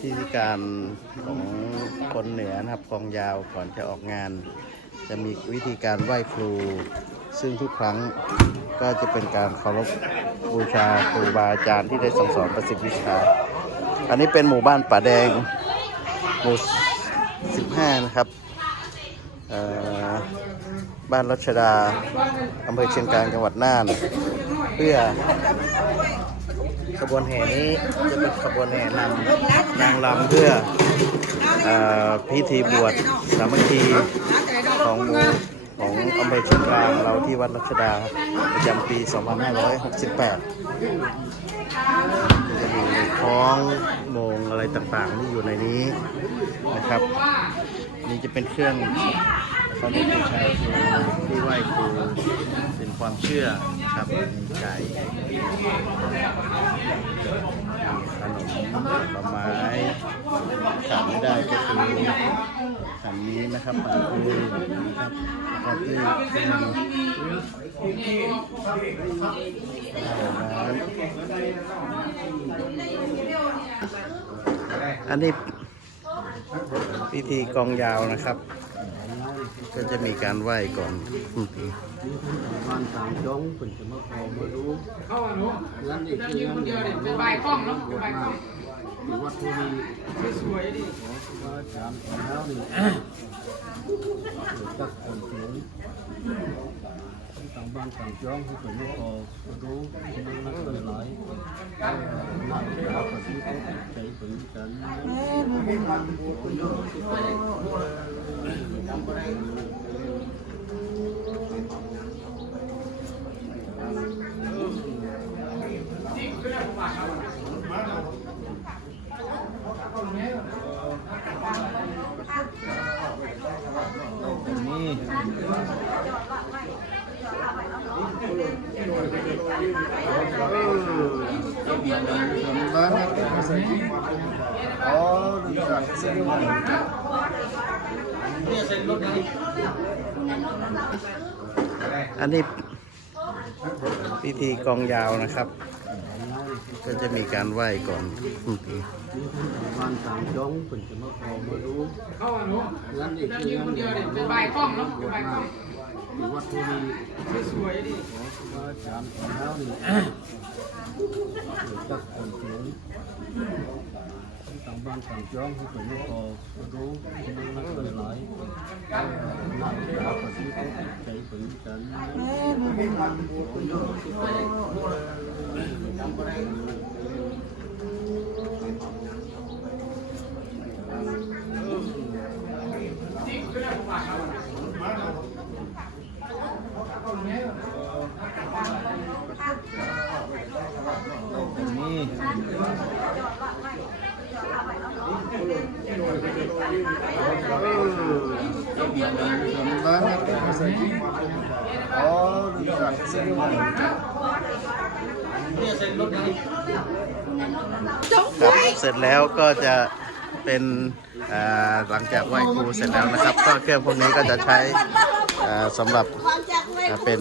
พิธีการของคนเหนือนะครับกองยาวก่อนจะออกงาน จะมีวิธีการไหว้ครู ซึ่งทุกครั้งก็จะเป็นการเคารพบูชาครูบาอาจารย์ที่ได้สั่งสอนประสิทธิวิชา อันนี้เป็นหมู่บ้านป่าแดงหมู่15 นะครับบ้านรัชดาอำเภอเชียงกลางจังหวัดน่าน เพื่อ ขบวนแห่นี้จะเป็นขบวนแห่นำนางรำเพื่อออพิธีบวชสามัคคีของหมู่ของอำเภอชียงกลางเราที่วัดรัชดาประจำปี 2568 จะมีคล้องโมงอะไรต่างๆ ที่อยู่ในนี้นะครับ นี่จะเป็นเครื่องเคารพบูชาครูที่ไหว้ครู เป็นความเชื่อนะครับมีไก่ขนมผลไม้ขาดไม่ได้ก็คือขันนี้นะครับปังคูนะครับก็ที่ที่มีอันนี้พิธีกองยาวนะครับ ก็จะมีการไหว้ก่อน ต่างจ้องเป็นจะมาขอมาดูงั้นอีกคืองั้นเป็นใบกล้องเนาะเป็นใบกล้องวัดที่มีสวยๆดิขอพระอาจารย์ของเรานี่ตักคนเสียงต่างบ้านต่างจ้องที่เป็นมาขอมาดูมันนักเลยหลายหนักยาวกว่าที่เขาใจเป็นกัน นี่อ๋อดูจากเสียงมันเนี่ยเซ็นรถนะอันนี้พิธีกองยาวนะครับ ก็จะมีการไหว้ก่อนวันสามจ้องเป็นจะมาขอมาดูเข้าอะหนูงั้นอีกนั่อยืนงั้คนนเดียวเป็นใบข้องเนาะเป็นใบข้องวัดทุนีสวยดิขอพระอาจารย์ของเรานี่ตักคนเสียง ต่างบ้านต่างจ้องที่เป็นมาขอมาดูมันนักเลยหลายหนักยาวกว่าที่เขาใจเป็นกัน นี่บ้านนักเสียงอ๋อดูจากเสียงมัน เนี่ยเซ็น รถนะครับเสร็จแล้วก็จะเป็นอ่าหลังจากไหว้ครูเสร็จแล้วนะครับ ก็เครื่องพวกนี้ก็จะใช้อ่าสำหรับเป็น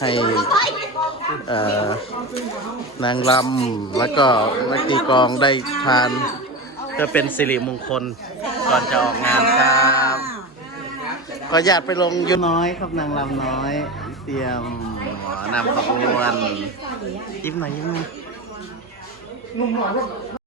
ให้เอ่อนางรำแล้วก็นักตีกองได้ทาน เพื่อเป็นสิริมงคลก่อนจะออกงานครับขออยากไปลงยุน้อยครับนางลำน้อย เตรียมนำขบวนยิ้มหน่อยยิ้มหน่อย